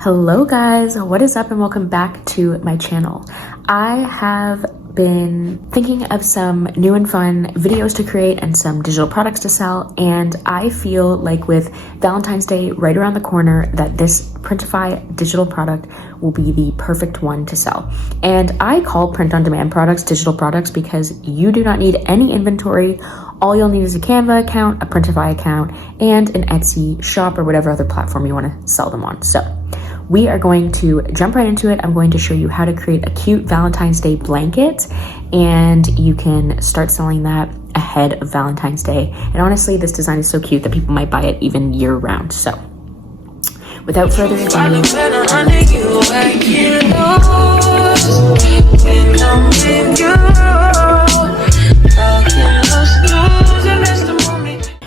Hello guys, what is up and welcome back to my channel. I have been thinking of some new and fun videos to create and some digital products to sell, and I feel like with Valentine's Day right around the corner that this printify digital product will be the perfect one to sell. And I call print on demand products digital products because you do not need any inventory. All you'll need is a Canva account, a Printify account, and an Etsy shop or whatever other platform you want to sell them on. So we are going to jump right into it. I'm going to show you how to create a cute Valentine's Day blanket, and you can start selling that ahead of Valentine's Day. And honestly, this design is so cute that people might buy it even year round. So without further ado,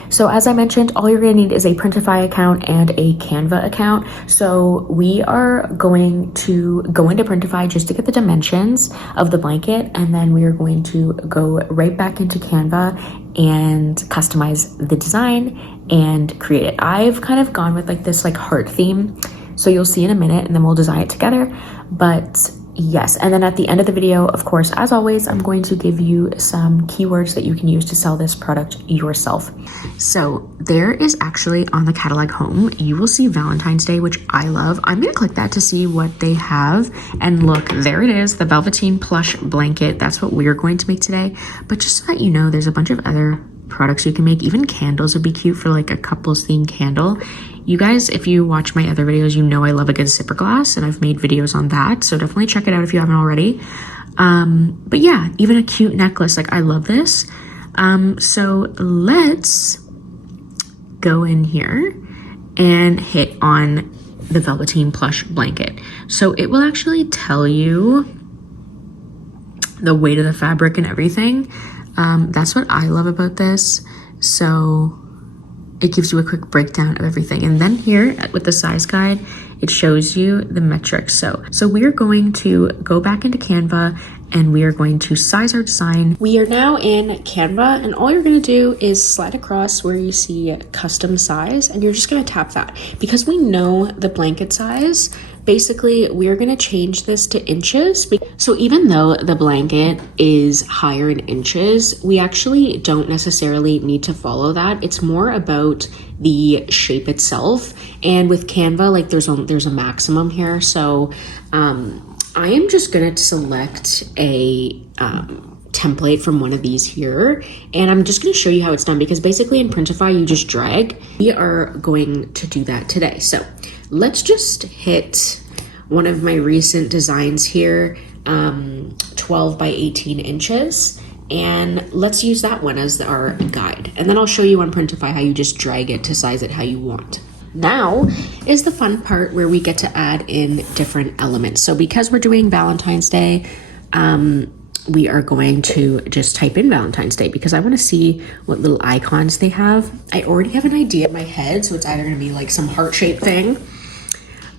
so as I mentioned, all you're going to need is a Printify account and a Canva account. So we are going to go into Printify just to get the dimensions of the blanket, and then we are going to go right back into Canva and customize the design and create it. I've kind of gone with like this heart theme, so you'll see in a minute, and then we'll design it together. But yes, and then at the end of the video, of course, as always, I'm going to give you some keywords that you can use to sell this product yourself. So there is actually on the catalog home, you will see Valentine's Day, which I love. I'm gonna click that to see what they have, and look, there it is, the velveteen plush blanket. That's what we're going to make today. But just so that you know, there's a bunch of other products you can make. Even candles would be cute for like a couples themed candle. You guys, if you watch my other videos, you know I love a good zipper glass, and I've made videos on that, so definitely check it out if you haven't already. But yeah, even a cute necklace, like I love this. So let's go in here and hit on the velveteen plush blanket. So it will actually tell you the weight of the fabric and everything. That's what I love about this. So it gives you a quick breakdown of everything. And then here with the size guide, it shows you the metrics. So we're going to go back into Canva and we are going to size our design. We are now in Canva, and all you're gonna do is slide across where you see custom size, and you're just gonna tap that. Because we know the blanket size, basically we're gonna change this to inches. So even though the blanket is higher in inches, we actually don't necessarily need to follow that. It's more about the shape itself. And with Canva, like there's a maximum here. So I am just gonna select a template from one of these here, and I'm just going to show you how it's done, because basically in Printify you just drag. We are going to do that today. So let's just hit one of my recent designs here, 12 by 18 inches, and let's use that one as our guide, and then I'll show you on Printify how you just drag it to size it how you want. Now is the fun part where we get to add in different elements. So because we're doing Valentine's Day, we are going to just type in Valentine's Day because I want to see what little icons they have. I already have an idea in my head, so it's either going to be like some heart-shaped thing,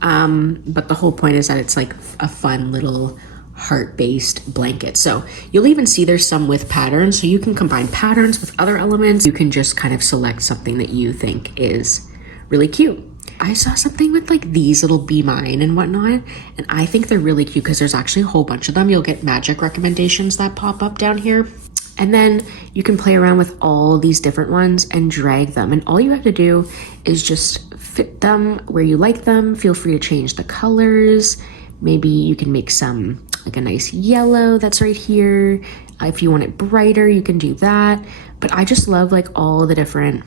but the whole point is that it's like a fun little heart-based blanket. So you'll even see there's some with patterns, so you can combine patterns with other elements. You can just kind of select something that you think is really cute. I saw something with like these little Be Mine and whatnot, and I think they're really cute because there's actually a whole bunch of them. You'll get magic recommendations that pop up down here, and then you can play around with all these different ones and drag them, and all you have to do is just fit them where you like them. Feel free to change the colors. Maybe you can make some like a nice yellow that's right here. If you want it brighter, you can do that. But I just love like all the different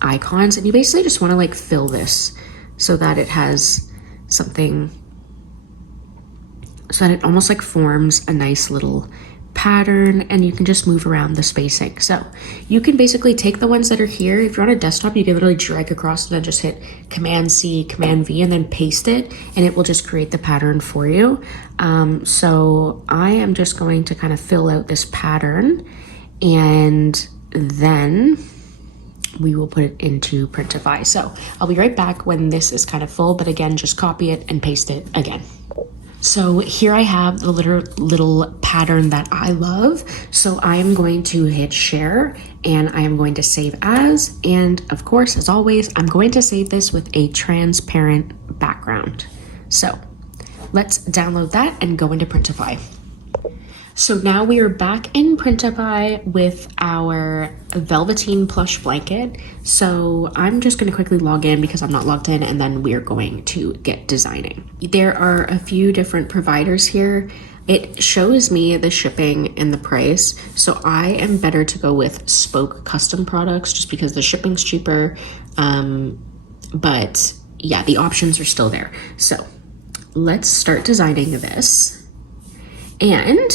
icons, and you basically just want to like fill this so that it has something, so that it almost like forms a nice little pattern, and you can just move around the spacing. So you can basically take the ones that are here. If you're on a desktop, you can literally drag across and then just hit Command C, Command V, and then paste it, and it will just create the pattern for you. So I am just going to kind of fill out this pattern, and then we will put it into Printify. So I'll be right back when this is kind of full, but again, just copy it and paste it again. So here I have the little pattern that I love. So I am going to hit share, and I am going to save as, and of course, as always, I'm going to save this with a transparent background. So let's download that and go into Printify. So now we are back in Printify with our Velveteen plush blanket. So I'm just going to quickly log in because I'm not logged in, and then we are going to get designing. There are a few different providers here. It shows me the shipping and the price. So I am better to go with Spoke Custom Products just because the shipping's cheaper. But yeah, the options are still there. So let's start designing this. And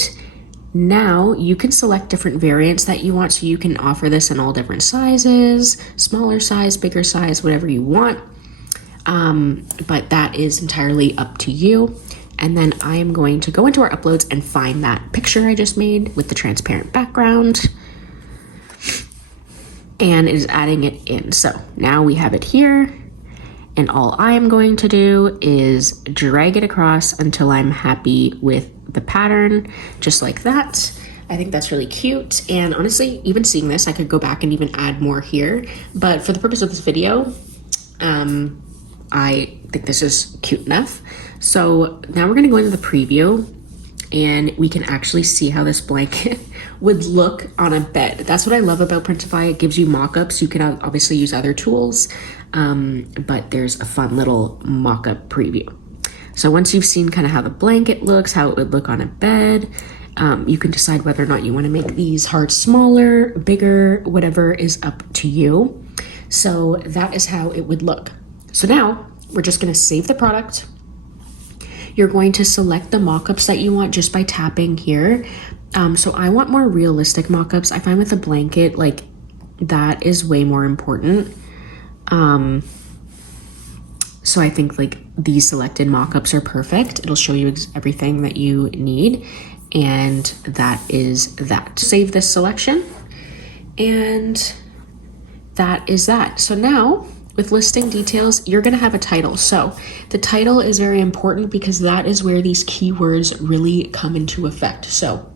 now you can select different variants that you want. So you can offer this in all different sizes, smaller size, bigger size, whatever you want. But that is entirely up to you. And then I am going to go into our uploads and find that picture I just made with the transparent background. And it is adding it in. So now we have it here. And all I am going to do is drag it across until I'm happy with the pattern, just like that. I think that's really cute. And honestly, even seeing this, I could go back and even add more here. But for the purpose of this video, I think this is cute enough. So now we're gonna go into the preview and we can actually see how this blanket would look on a bed. That's what I love about Printify. It gives you mock-ups. You can obviously use other tools, but there's a fun little mock-up preview. So once you've seen kind of how the blanket looks, how it would look on a bed, you can decide whether or not you want to make these hearts smaller, bigger, whatever is up to you. So that is how it would look. So now we're just going to save the product. You're going to select the mock-ups that you want just by tapping here. So I want more realistic mock-ups. I find with a blanket, like, that is way more important. So I think like these selected mock-ups are perfect. It'll show you everything that you need. And that is that. Save this selection. And that is that. So now with listing details, you're going to have a title. So the title is very important because that is where these keywords really come into effect. So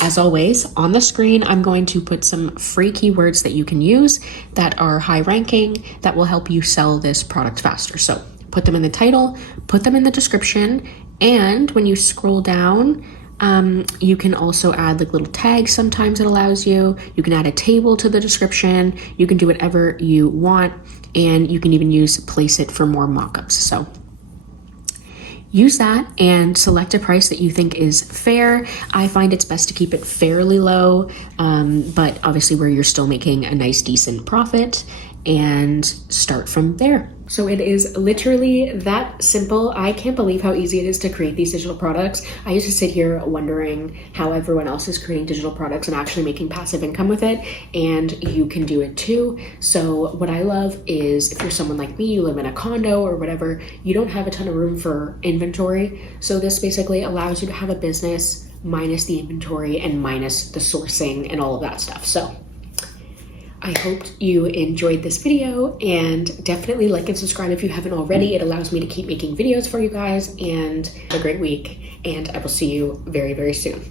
as always, on the screen, I'm going to put some free keywords that you can use that are high ranking that will help you sell this product faster. So put them in the title, put them in the description, and when you scroll down, you can also add like little tags. Sometimes it allows you. You can add a table to the description. You can do whatever you want, and you can even use place it for more mockups. So use that and select a price that you think is fair. I find it's best to keep it fairly low, but obviously where you're still making a nice, decent profit, and start from there. So it is literally that simple. I can't believe how easy it is to create these digital products. I used to sit here wondering how everyone else is creating digital products and actually making passive income with it, and you can do it too. So what I love is if you're someone like me, you live in a condo or whatever, you don't have a ton of room for inventory. So this basically allows you to have a business minus the inventory and minus the sourcing and all of that stuff. So I hope you enjoyed this video, and definitely like and subscribe if you haven't already. It allows me to keep making videos for you guys, and have a great week, and I will see you very, very soon.